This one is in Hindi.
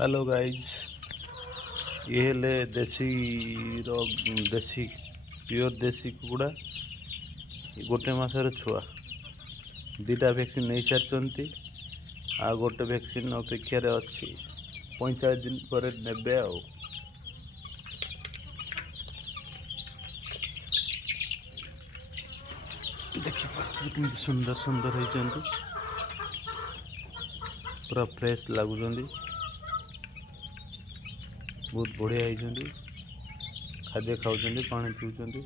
हेलो गाइज, ये हेले देसी देसी प्योर देसी कुकुड़ा गोटे मासर छुआ दीटा वैक्सीन नहीं सारी आ गोटे वैक्सीन अपेक्षार अच्छी 45 दिन पर नेबे आउ देखिए सुंदर सुंदर होती पूरा फ्रेश लगुच बहुत बढ़िया होती खाद्य खाऊँ पानी पीऊँ।